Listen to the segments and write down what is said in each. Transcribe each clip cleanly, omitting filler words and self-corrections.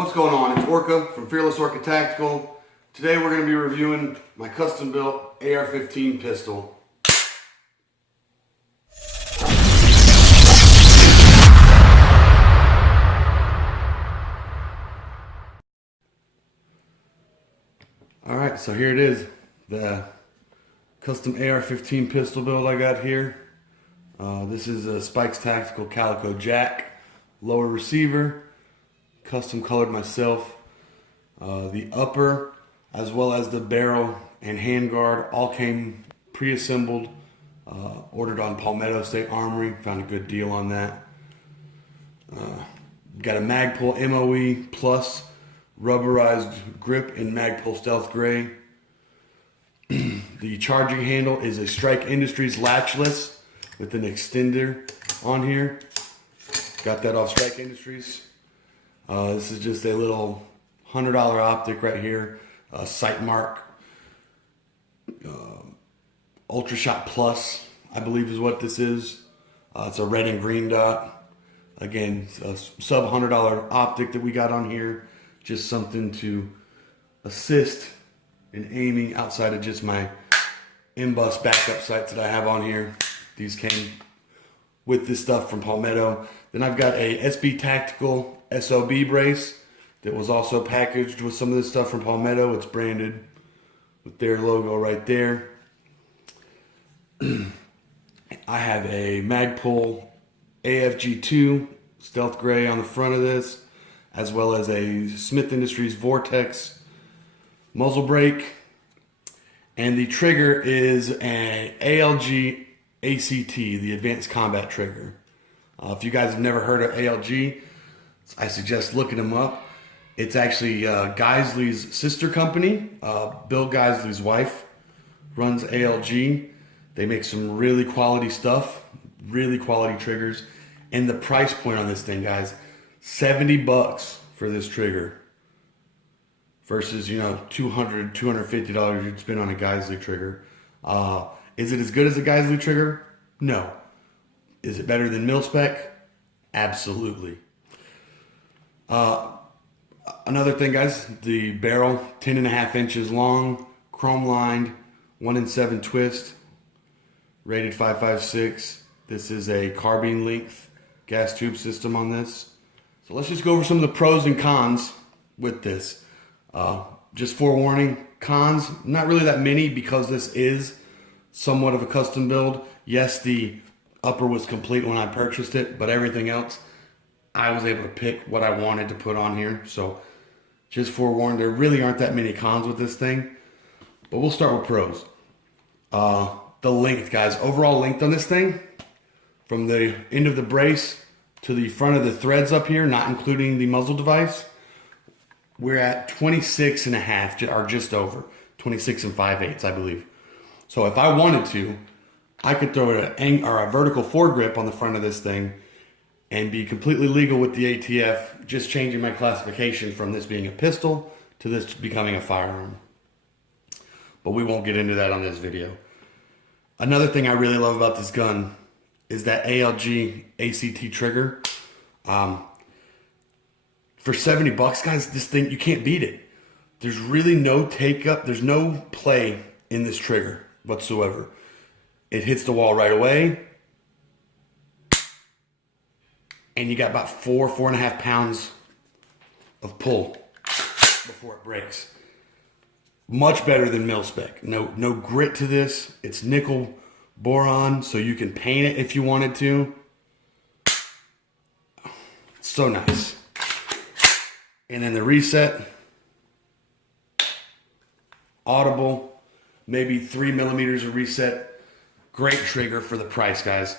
What's going on? It's Orca from Fearless Orca Tactical. Today we're going to be reviewing my custom built AR-15 pistol. Alright, so here it is. The custom AR-15 pistol build I got here. This is a Spikes Tactical Calico Jack, lower receiver, custom colored myself. The upper as well as the barrel and handguard all came pre-assembled, ordered on Palmetto State Armory, found a good deal on that. Got a Magpul MOE Plus rubberized grip in Magpul Stealth Gray. The charging handle is a Strike Industries latchless with an extender on here. Got that off Strike Industries. This is just a little $100 optic right here. Sight Mark Ultra Shot Plus, I believe is what this is. It's a red and green dot. Again, a sub $100 optic that we got on here. Just something to assist in aiming outside of just my in-bus backup sights that I have on here. These came with this stuff from Palmetto. Then I've got a SB Tactical SOB brace that was also packaged with some of this stuff from Palmetto. It's branded with their logo right there. I have a Magpul AFG2 Stealth Gray on the front of this, as well as a Smith Industries Vortex muzzle brake. And the trigger is an ALG ACT, the Advanced Combat Trigger. If you guys have never heard of ALG, I suggest looking them up. It's actually Geisley's sister company. Bill Geisley's wife runs ALG. They make some really quality stuff, really quality triggers. And the price point on this thing, guys, $70 for this trigger versus, $200, $250 you'd spend on a Geisley trigger. Is it as good as a Geisley trigger? No. Is it better than mil-spec? Absolutely. Another thing, guys, the barrel, 10.5 inches long, chrome lined, 1-in-7 twist, rated 5.56. This is a carbine length gas tube system on this. So let's just go over some of the pros and cons with this. Just forewarning, cons, not really that many because this is somewhat of a custom build. Yes, the upper was complete when I purchased it, but everything else, I was able to pick what I wanted to put on here. So just forewarned, there really aren't that many cons with this thing, but we'll start with pros. The length, guys, overall length on this thing, from the end of the brace to the front of the threads up here, not including the muzzle device, we're at 26.5, or just over 26 5/8, I believe. So if I wanted to, I could throw a vertical foregrip on the front of this thing and be completely legal with the ATF, just changing my classification from this being a pistol to this becoming a firearm. But we won't get into that on this video. Another thing I really love about this gun is that ALG ACT trigger. For $70, guys, this thing, you can't beat it. There's really no take up, there's no play in this trigger whatsoever. It hits the wall right away, and you got about 4.5 pounds of pull before it breaks. Much better than mil-spec. No grit to this. It's nickel boron, so you can paint it if you wanted to. So nice. And then the reset, audible, maybe 3 millimeters of reset. Great trigger for the price, guys.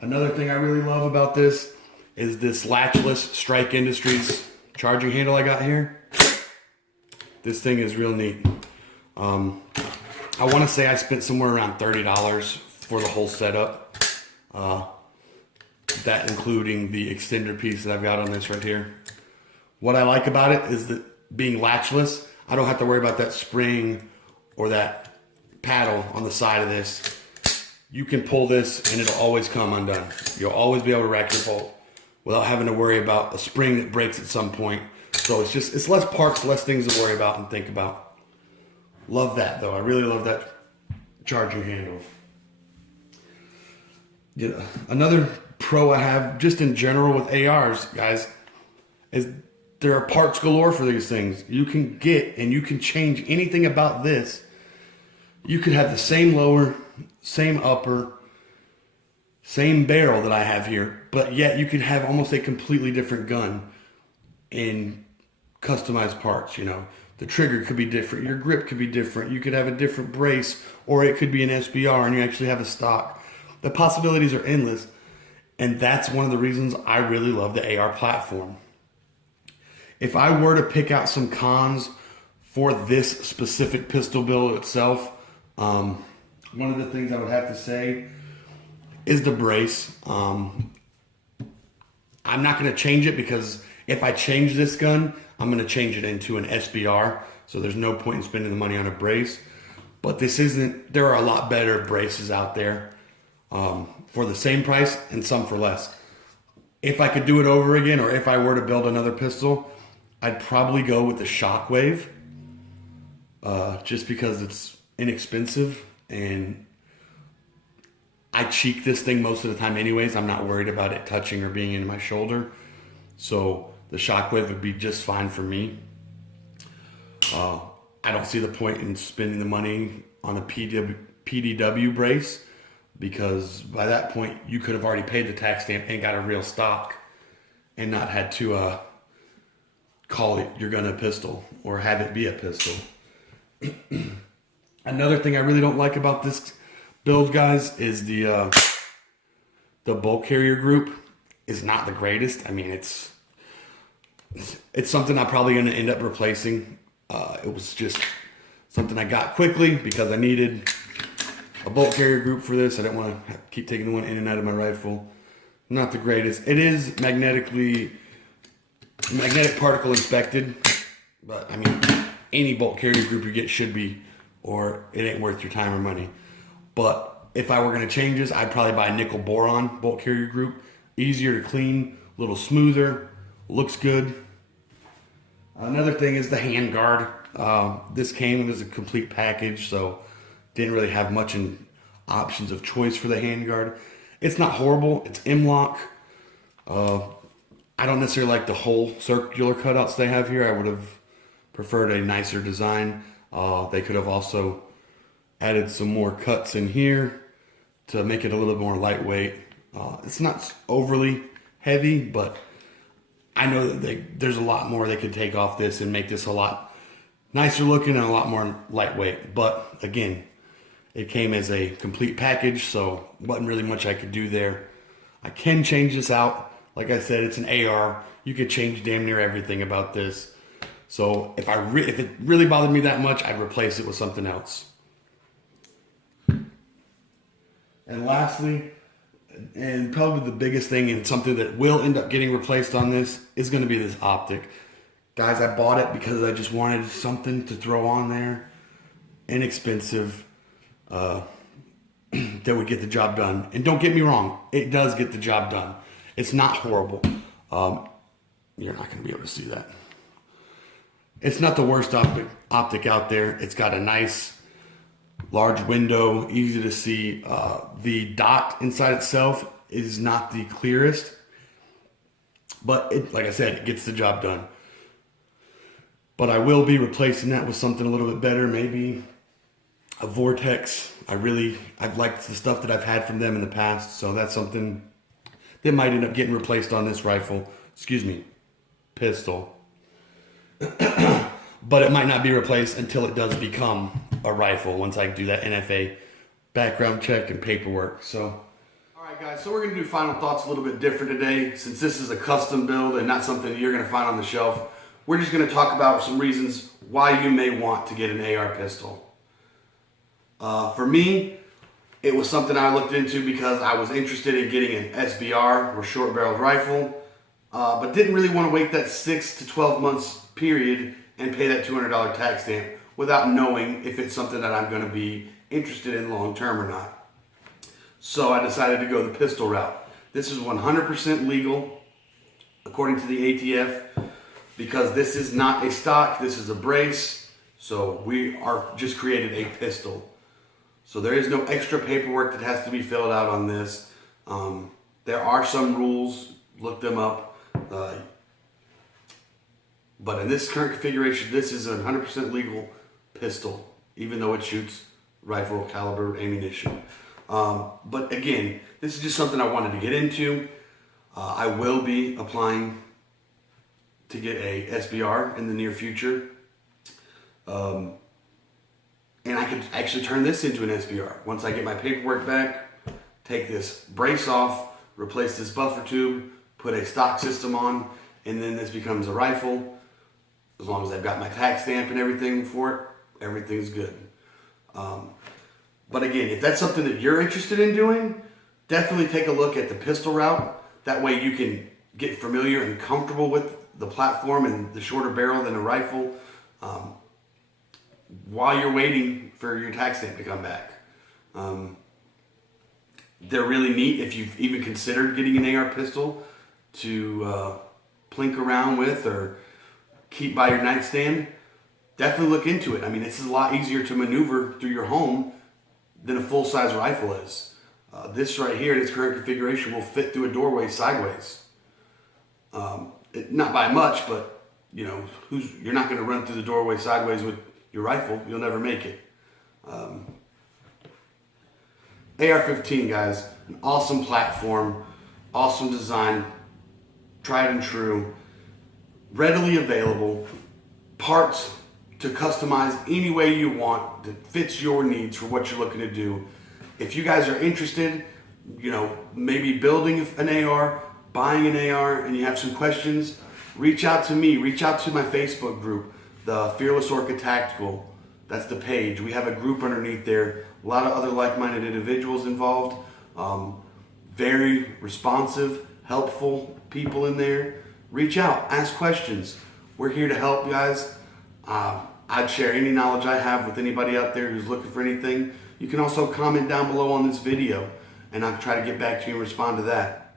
Another thing I really love about this is this latchless Strike Industries charging handle I got here. This thing is real neat. I want to say I spent somewhere around $30 for the whole setup. That including the extender piece that I've got on this right here. What I like about it is that being latchless, I don't have to worry about that spring or that paddle on the side of this. You can pull this and it'll always come undone. You'll always be able to rack your bolt without having to worry about a spring that breaks at some point So it's less parts, less things to worry about and think about. Love that though. I really love that charging handle. Yeah. Another pro I have just in general with ARs, guys, is there are parts galore for these things. You can get and you can change anything about this. You could have the same lower, same upper, same barrel that I have here, but yet you could have almost a completely different gun in customized parts. You know, the trigger could be different, your grip could be different, you could have a different brace, or it could be an SBR and you actually have a stock. The possibilities are endless, and that's one of the reasons I really love the AR platform. If I were to pick out some cons for this specific pistol build itself, one of the things I would have to say is the brace. I'm not going to change it because if I change this gun, I'm going to change it into an SBR. So there's no point in spending the money on a brace. But there are a lot better braces out there for the same price and some for less. If I could do it over again, or if I were to build another pistol, I'd probably go with the Shockwave, just because it's inexpensive and I cheek this thing most of the time anyways. I'm not worried about it touching or being in my shoulder. So the Shockwave would be just fine for me. I don't see the point in spending the money on a PDW brace, because by that point you could have already paid the tax stamp and got a real stock and not had to call it your gun a pistol or have it be a pistol. Another thing I really don't like about this build, guys, is the bolt carrier group is not the greatest. I mean, it's something I'm probably going to end up replacing. It was just something I got quickly because I needed a bolt carrier group for this. I didn't want to keep taking the one in and out of my rifle. Not the greatest. It is magnetic particle inspected, but I mean, any bolt carrier group you get should be, or it ain't worth your time or money. But if I were going to change this, I'd probably buy a nickel boron bolt carrier group. Easier to clean, a little smoother, looks good. Another thing is the hand guard. This came as a complete package, so didn't really have much in options of choice for the hand guard. It's not horrible. It's M-lock. I don't necessarily like the whole circular cutouts they have here. I would have preferred a nicer design. They could have also added some more cuts in here to make it a little more lightweight. It's not overly heavy, but I know that there's a lot more they could take off this and make this a lot nicer looking and a lot more lightweight. But again, it came as a complete package, so wasn't really much I could do there. I can change this out. Like I said, it's an AR. You could change damn near everything about this. So if it really bothered me that much, I'd replace it with something else. And lastly, and probably the biggest thing and something that will end up getting replaced on this is going to be this optic. Guys, I bought it because I just wanted something to throw on there. Inexpensive. That would get the job done. And don't get me wrong, it does get the job done. It's not horrible. You're not going to be able to see that. It's not the worst optic out there. It's got a nice large window, easy to see. The dot inside itself is not the clearest, but like I said, it gets the job done. But I will be replacing that with something a little bit better, maybe a Vortex. I've liked the stuff that I've had from them in the past, so that's something that might end up getting replaced on this pistol. But it might not be replaced until it does become a rifle, once I do that NFA background check and paperwork. So, all right, guys, so we're going to do final thoughts a little bit different today. Since this is a custom build and not something that you're going to find on the shelf, we're just going to talk about some reasons why you may want to get an AR pistol. For me, it was something I looked into because I was interested in getting an SBR or short barreled rifle, but didn't really want to wait that 6 to 12 months period and pay that $200 tax stamp without knowing if it's something that I'm going to be interested in long term or not. So I decided to go the pistol route. This is 100% legal according to the ATF because this is not a stock, this is a brace. So we are just created a pistol. So there is no extra paperwork that has to be filled out on this. There are some rules, look them up. But in this current configuration, this is a 100% legal pistol, even though it shoots rifle caliber ammunition. But again, this is just something I wanted to get into. I will be applying to get a SBR in the near future. And I could actually turn this into an SBR. Once I get my paperwork back, take this brace off, replace this buffer tube, put a stock system on, and then this becomes a rifle. As long as I've got my tax stamp and everything for it, everything's good. But again, if that's something that you're interested in doing, definitely take a look at the pistol route. That way you can get familiar and comfortable with the platform and the shorter barrel than a rifle while you're waiting for your tax stamp to come back. They're really neat if you've even considered getting an AR pistol to plink around with or keep by your nightstand. Definitely look into it. I mean, this is a lot easier to maneuver through your home than a full-size rifle is. This right here in its current configuration will fit through a doorway sideways. Not by much, but you know, you're not going to run through the doorway sideways with your rifle. You'll never make it. AR-15, guys, an awesome platform, awesome design, tried and true, readily available, parts to customize any way you want that fits your needs for what you're looking to do. If you guys are interested, you know, maybe building an AR, buying an AR, and you have some questions, reach out to me, reach out to my Facebook group, the Fearless Orca Tactical. That's the page. We have a group underneath there. A lot of other like-minded individuals involved. Very responsive, helpful people in there. Reach out, ask questions. We're here to help, guys. I'd share any knowledge I have with anybody out there who's looking for anything. You can also comment down below on this video, and I'll try to get back to you and respond to that.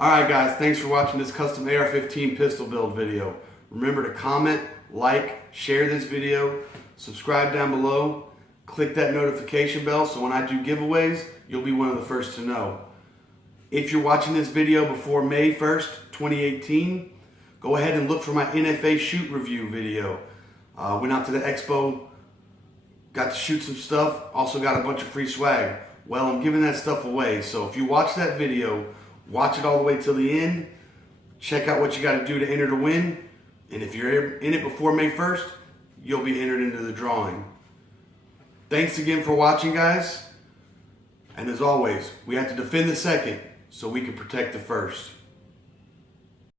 Alright guys, thanks for watching this custom AR-15 pistol build video. Remember to comment, like, share this video, subscribe down below, click that notification bell so when I do giveaways, you'll be one of the first to know. If you're watching this video before May 1st, 2018, go ahead and look for my NFA shoot review video. Went out to the expo, got to shoot some stuff, also got a bunch of free swag. Well, I'm giving that stuff away, so if you watch that video, watch it all the way till the end, check out what you got to do to enter to win, and if you're in it before May 1st, you'll be entered into the drawing. Thanks again for watching, guys, and as always, we have to defend the second so we can protect the first.